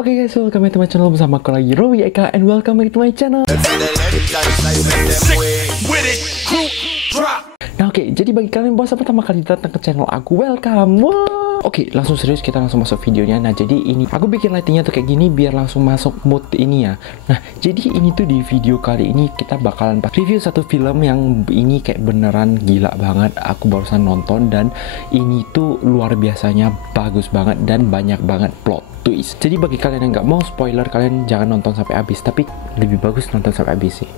Oke guys, welcome back to my channel. Bersama aku lagi Rowi Eka, and welcome back to my channel. Nah oke, jadi bagi kalian yang pertama kali datang ke channel aku, welcome. Wow. Oke, langsung serius, kita langsung masuk videonya. Nah jadi ini, aku bikin lightingnya tuh kayak gini biar langsung masuk mood ini ya. Nah jadi ini tuh di video kali ini kita bakalan review satu film yang ini kayak beneran gila banget. Aku barusan nonton dan ini tuh luar biasanya bagus banget dan banyak banget plot twist. Jadi bagi kalian yang nggak mau spoiler, kalian jangan nonton sampai habis, tapi lebih bagus nonton sampai habis sih.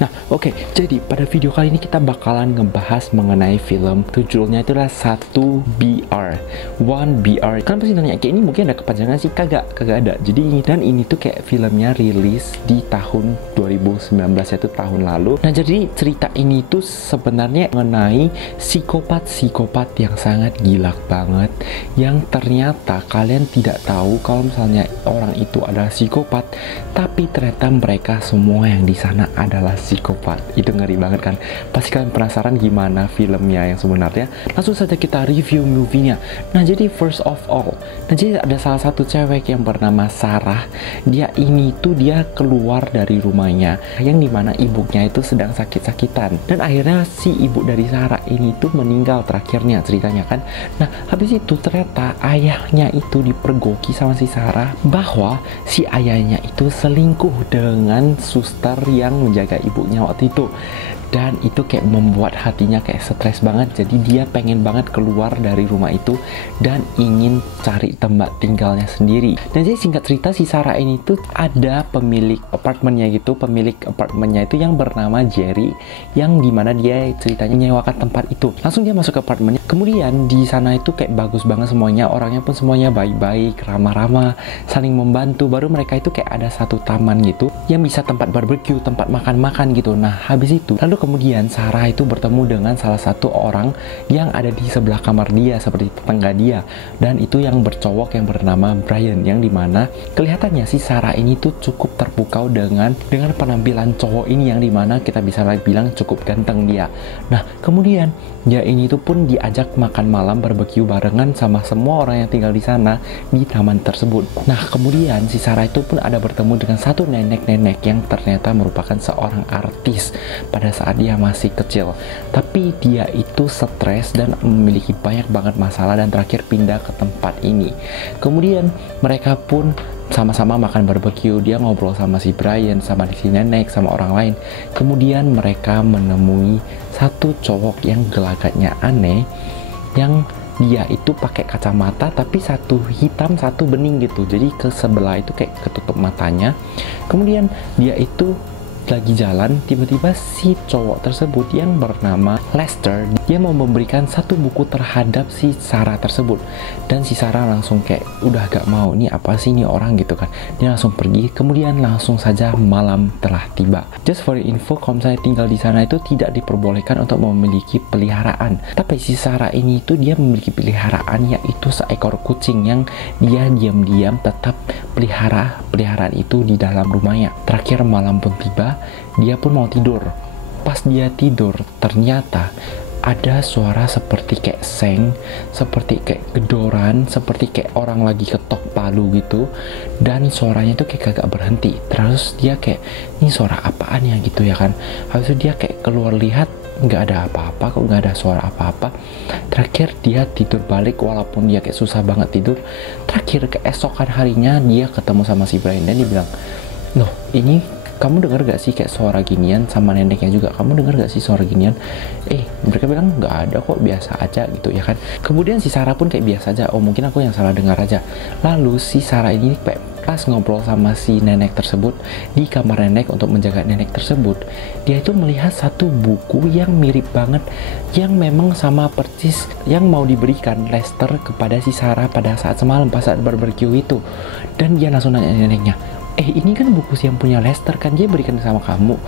Nah oke, jadi pada video kali ini kita bakalan ngebahas mengenai film, judulnya itulah 1BR. Kalian pasti nanya, kayak ini mungkin ada kepanjangan sih? Kagak ada. Jadi ini, dan ini tuh kayak filmnya rilis di tahun 2019, yaitu tahun lalu. Nah jadi cerita ini tuh sebenarnya mengenai psikopat yang sangat gila banget, yang ternyata kalian tidak tahu kalau misalnya orang itu adalah psikopat, tapi ternyata mereka semua yang di sana adalah psikopat. Itu ngeri banget kan? Pasti kalian penasaran gimana filmnya yang sebenarnya. Langsung saja kita review movie-nya. Nah jadi first of all, nah jadi ada salah satu cewek yang bernama Sarah. Dia ini tuh dia keluar dari rumahnya yang dimana ibunya itu sedang sakit-sakitan, dan akhirnya si ibu dari Sarah ini tuh meninggal terakhirnya ceritanya kan. Nah habis itu ternyata ayahnya itu dipergoki sama si Sarah bahwa si ayahnya itu selingkuh dengan suster yang menjaga ibunya waktu itu. Dan itu kayak membuat hatinya kayak stres banget. Jadi dia pengen banget keluar dari rumah itu dan ingin cari tempat tinggalnya sendiri. Dan jadi singkat cerita, si Sarah ini tuh ada pemilik apartemennya gitu. Pemilik apartemennya itu yang bernama Jerry, yang dimana dia ceritanya menyewakan tempat itu. Langsung dia masuk ke apartemennya. Kemudian di sana itu kayak bagus banget semuanya. Orangnya pun semuanya baik-baik, ramah-ramah, saling membantu. Baru mereka itu kayak ada satu taman gitu yang bisa tempat barbecue, tempat makan-makan gitu. Nah habis itu lalu kemudian Sarah itu bertemu dengan salah satu orang yang ada di sebelah kamar dia, seperti tetangga dia, dan itu yang bercowok yang bernama Brian, yang dimana kelihatannya si Sarah ini tuh cukup terpukau dengan penampilan cowok ini, yang dimana kita bisa bilang cukup ganteng dia. Nah kemudian dia ini tuh pun diajak makan malam barbecue barengan sama semua orang yang tinggal di sana di taman tersebut. Nah kemudian si Sarah itu pun ada bertemu dengan satu nenek-nenek yang ternyata merupakan seorang artis pada saat dia masih kecil, tapi dia itu stres dan memiliki banyak banget masalah dan terakhir pindah ke tempat ini. Kemudian mereka pun sama-sama makan barbecue, dia ngobrol sama si Brian, sama si nenek, sama orang lain. Kemudian mereka menemui satu cowok yang gelagatnya aneh, yang dia itu pakai kacamata tapi satu hitam satu bening gitu, jadi ke sebelah itu kayak ketutup matanya. Kemudian dia itu lagi jalan, tiba-tiba si cowok tersebut yang bernama Lester, dia mau memberikan satu buku terhadap si Sarah tersebut. Dan si Sarah langsung kayak udah gak mau, ini apa sih ini orang gitu kan. Dia langsung pergi. Kemudian langsung saja malam telah tiba. Just for info, kalau misalnya tinggal di sana itu tidak diperbolehkan untuk memiliki peliharaan. Tapi si Sarah ini itu dia memiliki peliharaan, yaitu seekor kucing yang dia diam-diam tetap peliharaan itu di dalam rumahnya. Terakhir malam pun tiba, dia pun mau tidur. Pas dia tidur, ternyata ada suara seperti kayak seng, seperti kayak gedoran, seperti kayak orang lagi ketok palu gitu. Dan suaranya tuh kayak gak berhenti. Terus dia kayak, ini suara apaan ya gitu ya kan. Habis itu dia kayak keluar lihat, nggak ada apa-apa kok, nggak ada suara apa-apa. Terakhir dia tidur balik walaupun dia kayak susah banget tidur. Terakhir keesokan harinya dia ketemu sama si Brian dan dia bilang, loh ini kamu dengar gak sih kayak suara ginian? Sama neneknya juga, kamu dengar gak sih suara ginian? Mereka bilang nggak ada kok, biasa aja gitu ya kan. Kemudian si Sarah pun kayak biasa aja, oh mungkin aku yang salah dengar aja. Lalu si Sarah ini kayak pas ngobrol sama si nenek tersebut di kamar nenek untuk menjaga nenek tersebut, dia itu melihat satu buku yang mirip banget, yang memang sama persis yang mau diberikan Lester kepada si Sarah pada saat semalam pas saat barbecue itu. Dan dia langsung nanya neneknya, ini kan buku yang punya Lester kan, dia berikan sama kamu,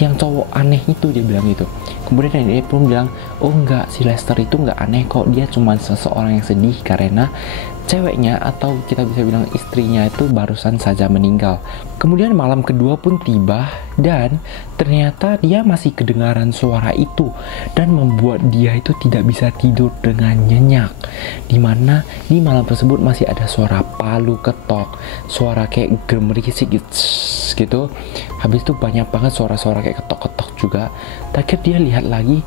yang cowok aneh itu, dia bilang gitu. Kemudian nenek pun bilang, oh enggak, si Lester itu enggak aneh kok, dia cuma seseorang yang sedih karena ceweknya atau kita bisa bilang istrinya itu barusan saja meninggal. Kemudian malam kedua pun tiba dan ternyata dia masih kedengaran suara itu dan membuat dia itu tidak bisa tidur dengan nyenyak. Dimana di malam tersebut masih ada suara palu ketok, suara kayak gemerisik gitu. Habis itu banyak banget suara-suara kayak ketok-ketok juga. Terakhir dia lihat lagi,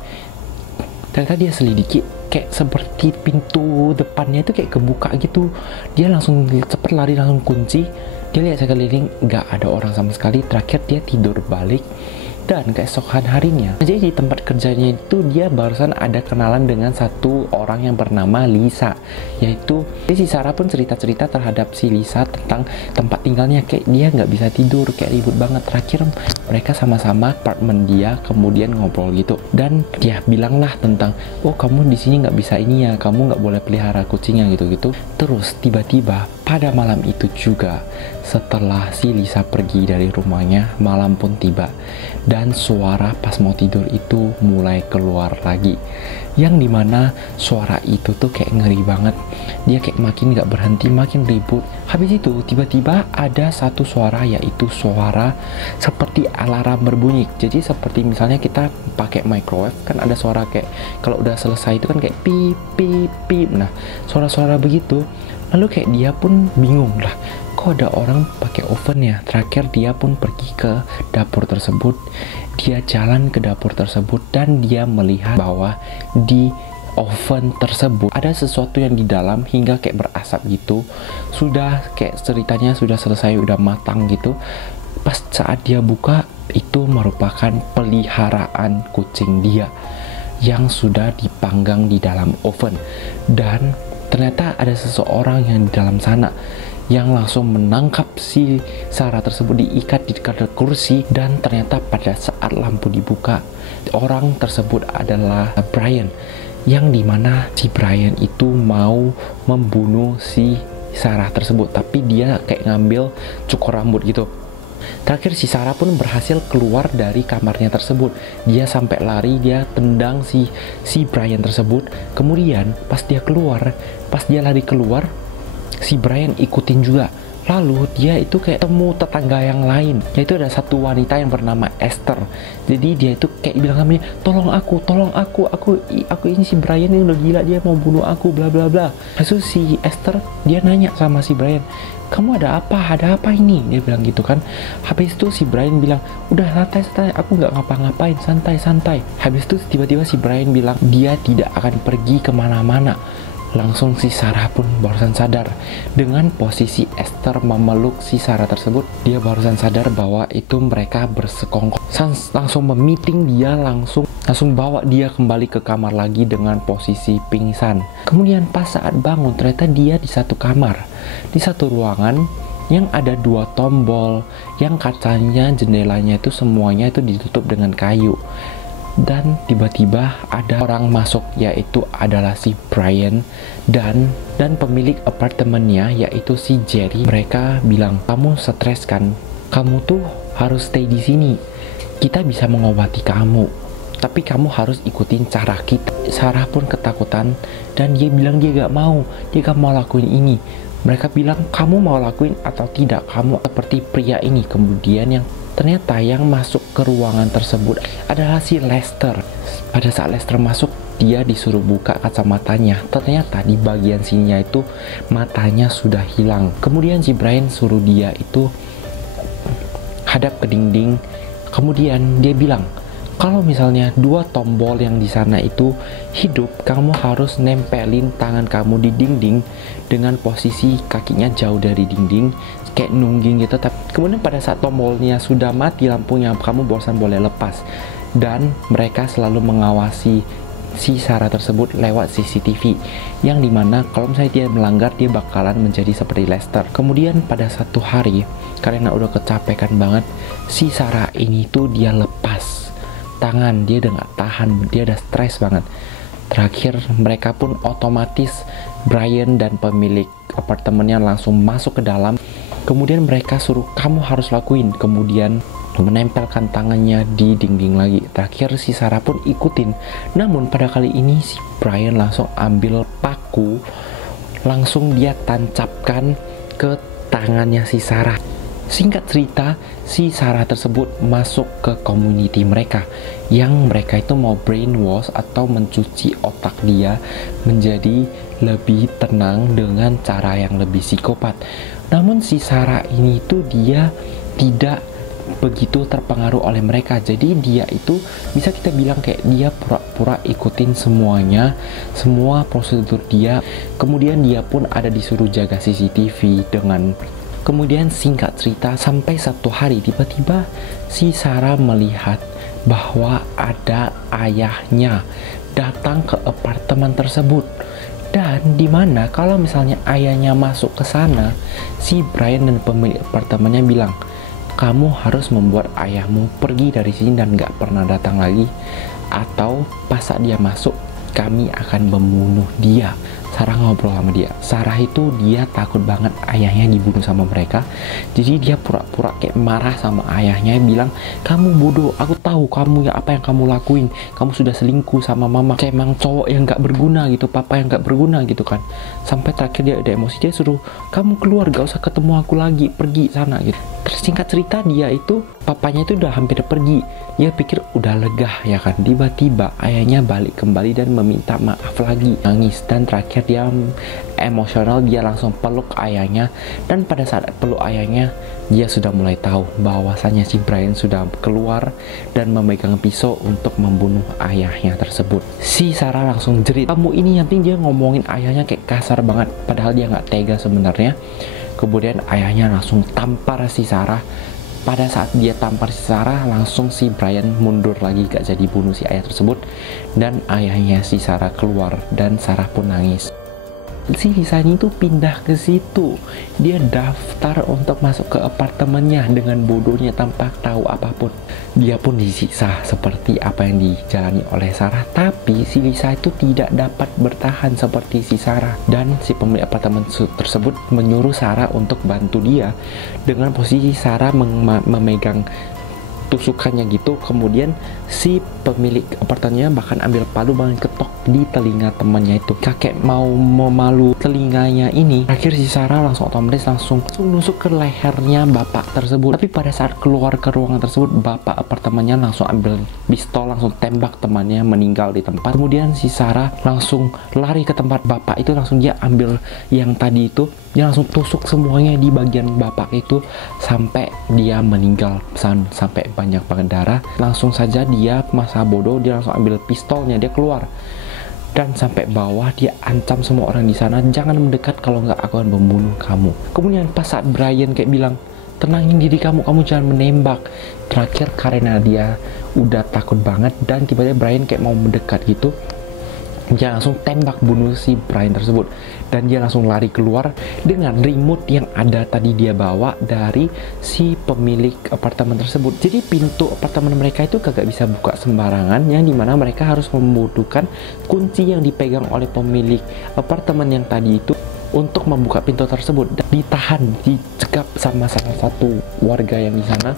ternyata dia selidiki kayak seperti pintu depannya itu kayak kebuka gitu. Dia langsung cepet lari, langsung kunci. Dia lihat sekeliling nggak ada orang sama sekali. Terakhir dia tidur balik. Dan keesokan harinya, jadi di tempat kerjanya itu dia barusan ada kenalan dengan satu orang yang bernama Lisa. Yaitu si Sarah pun cerita-cerita terhadap si Lisa tentang tempat tinggalnya, kayak dia nggak bisa tidur, kayak ribut banget. Terakhir mereka sama-sama apartemen dia, kemudian ngobrol gitu. Dan dia bilang lah tentang, oh kamu di sini nggak bisa ini ya, kamu nggak boleh pelihara kucingnya gitu-gitu. Terus tiba-tiba pada malam itu juga, setelah si Lisa pergi dari rumahnya, malam pun tiba. Dan suara pas mau tidur itu mulai keluar lagi. Yang dimana suara itu tuh kayak ngeri banget. Dia kayak makin gak berhenti, makin ribut. Habis itu tiba-tiba ada satu suara, yaitu suara seperti alarm berbunyi. Jadi seperti misalnya kita pakai microwave, kan ada suara kayak kalau udah selesai itu kan kayak pip pip pip. Nah, suara-suara begitu. Lalu kayak dia pun bingung lah, kok ada orang pakai oven ya. Terakhir dia pun pergi ke dapur tersebut. Dia jalan ke dapur tersebut dan dia melihat bahwa di oven tersebut ada sesuatu yang di dalam hingga kayak berasap gitu. Sudah kayak ceritanya sudah selesai, udah matang gitu. Pas saat dia buka, itu merupakan peliharaan kucing dia yang sudah dipanggang di dalam oven. Dan ternyata ada seseorang yang di dalam sana yang langsung menangkap si Sarah tersebut, diikat di dekat kursi. Dan ternyata pada saat lampu dibuka, orang tersebut adalah Brian, yang dimana si Brian itu mau membunuh si Sarah tersebut, tapi dia kayak ngambil cukur rambut gitu. Terakhir si Sarah pun berhasil keluar dari kamarnya tersebut. Dia sampai lari, dia tendang si Brian tersebut. Kemudian pas dia lari keluar, si Brian ikutin juga. Lalu dia itu kayak temu tetangga yang lain, yaitu ada satu wanita yang bernama Esther. Jadi dia itu kayak bilang sama dia, tolong aku ini si Brian ini udah gila, dia mau bunuh aku, bla bla bla. Lalu si Esther dia nanya sama si Brian, kamu ada apa ini? Dia bilang gitu kan. Habis itu si Brian bilang, udah santai, aku nggak ngapa-ngapain, santai. Habis itu tiba-tiba si Brian bilang dia tidak akan pergi kemana-mana. Langsung si Sarah pun barusan sadar. Dengan posisi Esther memeluk si Sarah tersebut, dia barusan sadar bahwa itu mereka bersekongkol. Langsung meeting dia, langsung bawa dia kembali ke kamar lagi dengan posisi pingsan. Kemudian pas saat bangun, ternyata dia di satu kamar, di satu ruangan yang ada 2 tombol, yang kacanya, jendelanya itu semuanya itu ditutup dengan kayu. Dan tiba-tiba ada orang masuk, yaitu adalah si Brian dan pemilik apartemennya, yaitu si Jerry. Mereka bilang, kamu stres kan? Kamu tuh harus stay di sini. Kita bisa mengobati kamu, tapi kamu harus ikutin cara kita. Sarah pun ketakutan dan dia bilang dia gak mau lakuin ini. Mereka bilang, kamu mau lakuin atau tidak? Kamu seperti pria ini. Kemudian ternyata yang masuk ke ruangan tersebut adalah si Lester. Pada saat Lester masuk, dia disuruh buka kacamatanya. Ternyata di bagian sininya itu matanya sudah hilang. Kemudian si Brian suruh dia itu hadap ke dinding. Kemudian dia bilang, kalau misalnya 2 tombol yang di sana itu hidup, kamu harus nempelin tangan kamu di dinding dengan posisi kakinya jauh dari dinding, kayak nungging gitu. Tapi kemudian pada saat tombolnya sudah mati lampunya, kamu bosan boleh lepas. Dan mereka selalu mengawasi si Sarah tersebut lewat CCTV, yang dimana kalau misalnya dia melanggar, dia bakalan menjadi seperti Lester. Kemudian pada satu hari, karena udah kecapekan banget, si Sarah ini tuh dia lepas tangan, dia udah gak tahan, dia udah stres banget. Terakhir mereka pun otomatis, Brian dan pemilik apartemennya langsung masuk ke dalam. Kemudian mereka suruh, kamu harus lakuin. Kemudian menempelkan tangannya di dinding lagi. Terakhir si Sarah pun ikutin. Namun pada kali ini si Brian langsung ambil paku, langsung dia tancapkan ke tangannya si Sarah. Singkat cerita, si Sarah tersebut masuk ke community mereka, yang mereka itu mau brainwash atau mencuci otak dia menjadi lebih tenang dengan cara yang lebih psikopat. Namun si Sarah ini tuh dia tidak begitu terpengaruh oleh mereka. Jadi dia itu bisa kita bilang kayak dia pura-pura ikutin semuanya, semua prosedur dia. Kemudian dia pun ada disuruh jaga CCTV dengan. Kemudian singkat cerita, sampai satu hari tiba-tiba si Sarah melihat bahwa ada ayahnya datang ke apartemen tersebut. Dan dimana kalau misalnya ayahnya masuk ke sana, si Brian dan pemilik apartemennya bilang, kamu harus membuat ayahmu pergi dari sini dan gak pernah datang lagi, atau pas saat dia masuk kami akan membunuh dia. Sarah ngobrol sama dia. Sarah itu dia takut banget ayahnya dibunuh sama mereka. Jadi dia pura-pura kayak marah sama ayahnya, bilang, kamu bodoh, aku tahu kamu ya apa yang kamu lakuin. Kamu sudah selingkuh sama mama. Kayak emang cowok yang gak berguna gitu, papa yang gak berguna gitu kan. Sampai terakhir dia ada emosi, dia suruh, kamu keluar, gak usah ketemu aku lagi, pergi sana gitu. Terus singkat cerita dia itu, papanya itu udah hampir pergi. Dia pikir udah lega ya kan. Tiba-tiba ayahnya balik kembali dan meminta maaf lagi, nangis. Dan terakhir dia emosional, dia langsung peluk ayahnya. Dan pada saat peluk ayahnya, dia sudah mulai tahu bahwasanya si Brian sudah keluar dan memegang pisau untuk membunuh ayahnya tersebut. Si Sarah langsung jerit, kamu ini, yang penting dia ngomongin ayahnya kayak kasar banget, padahal dia nggak tega sebenarnya. Kemudian ayahnya langsung tampar si Sarah. Pada saat dia tampar si Sarah, langsung si Brian mundur lagi, gak jadi bunuh si ayah tersebut. Dan ayahnya si Sarah keluar dan Sarah pun nangis. Si Lisa ini tuh pindah ke situ. Dia daftar untuk masuk ke apartemennya dengan bodohnya tanpa tahu apapun. Dia pun disiksa seperti apa yang dijalani oleh Sarah. Tapi si Lisa itu tidak dapat bertahan seperti si Sarah. Dan si pemilik apartemen tersebut menyuruh Sarah untuk bantu dia. Dengan posisi Sarah memegang tusukannya gitu. Kemudian si pemilik apartemennya bahkan ambil palu bahkan ketok di telinga temannya itu. Kakek mau memalu telinganya ini. Akhir si Sarah langsung otomatis langsung nusuk ke lehernya bapak tersebut. Tapi pada saat keluar ke ruangan tersebut, bapak apartemennya langsung ambil pistol, langsung tembak temannya, meninggal di tempat. Kemudian si Sarah langsung lari ke tempat bapak itu, langsung dia ambil yang tadi itu, dia langsung tusuk semuanya di bagian bapak itu sampai dia meninggal, sampai banyak banget darah. Langsung saja dia masa bodoh, dia langsung ambil pistolnya, dia keluar dan sampai bawah dia ancam semua orang di sana, jangan mendekat kalau nggak aku akan membunuh kamu. Kemudian pas saat Brian kayak bilang, tenangin diri kamu, kamu jangan menembak. Terakhir karena dia udah takut banget dan tiba-tiba Brian kayak mau mendekat gitu, dia langsung tembak bunuh si Brian tersebut. Dan dia langsung lari keluar dengan remote yang ada tadi dia bawa dari si pemilik apartemen tersebut. Jadi pintu apartemen mereka itu kagak bisa buka sembarangan, yang dimana mereka harus membutuhkan kunci yang dipegang oleh pemilik apartemen yang tadi itu untuk membuka pintu tersebut. Dan ditahan, dicekap sama salah satu warga yang di sana,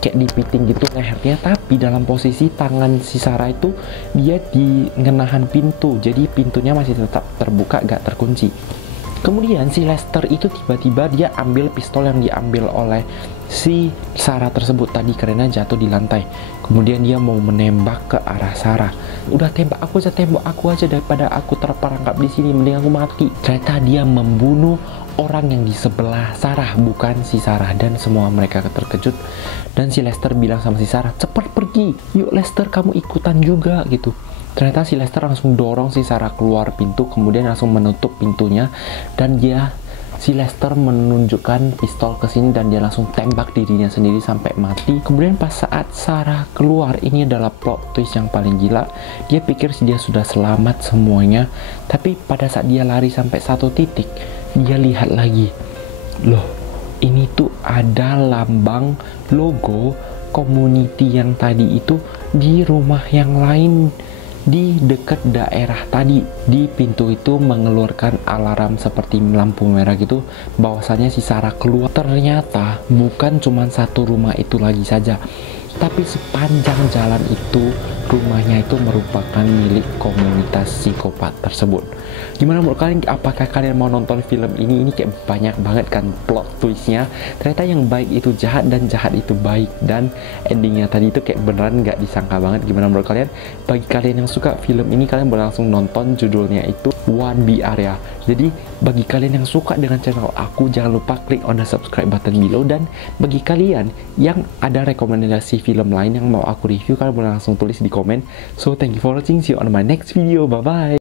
kayak dipiting gitu lehernya. Tapi dalam posisi tangan si Sarah itu dia di ngenahan pintu, jadi pintunya masih tetap terbuka, gak terkunci. Kemudian si Lester itu tiba-tiba dia ambil pistol yang diambil oleh si Sarah tersebut tadi karena jatuh di lantai. Kemudian dia mau menembak ke arah Sarah. Udah tembak aku aja daripada aku terperangkap di sini, mending aku mati. Ternyata dia membunuh orang yang di sebelah Sarah, bukan si Sarah. Dan semua mereka terkejut. Dan si Lester bilang sama si Sarah, cepat pergi, yuk Lester kamu ikutan juga gitu. Ternyata si Lester langsung dorong si Sarah keluar pintu, kemudian langsung menutup pintunya. Dan si Lester menunjukkan pistol ke sini dan dia langsung tembak dirinya sendiri sampai mati. Kemudian pas saat Sarah keluar, ini adalah plot twist yang paling gila. Dia pikir dia sudah selamat semuanya, tapi pada saat dia lari sampai satu titik, dia lihat lagi, loh ini tuh ada lambang logo community yang tadi itu di rumah yang lain di dekat daerah tadi. Di pintu itu mengeluarkan alarm seperti lampu merah gitu, bahwasanya si Sarah keluar. Ternyata bukan cuma satu rumah itu lagi saja, tapi sepanjang jalan itu rumahnya itu merupakan milik komunitas psikopat tersebut. Gimana menurut kalian? Apakah kalian mau nonton film ini? Ini kayak banyak banget kan plot twistnya. Ternyata yang baik itu jahat dan jahat itu baik. Dan endingnya tadi itu kayak beneran nggak disangka banget. Gimana menurut kalian? Bagi kalian yang suka film ini, kalian boleh langsung nonton. Judulnya itu One BR ya. Jadi bagi kalian yang suka dengan channel aku, jangan lupa klik on the subscribe button below. Dan bagi kalian yang ada rekomendasi film lain yang mau aku review, kalian boleh langsung tulis di komen. So thank you for watching, see you on my next video, bye bye.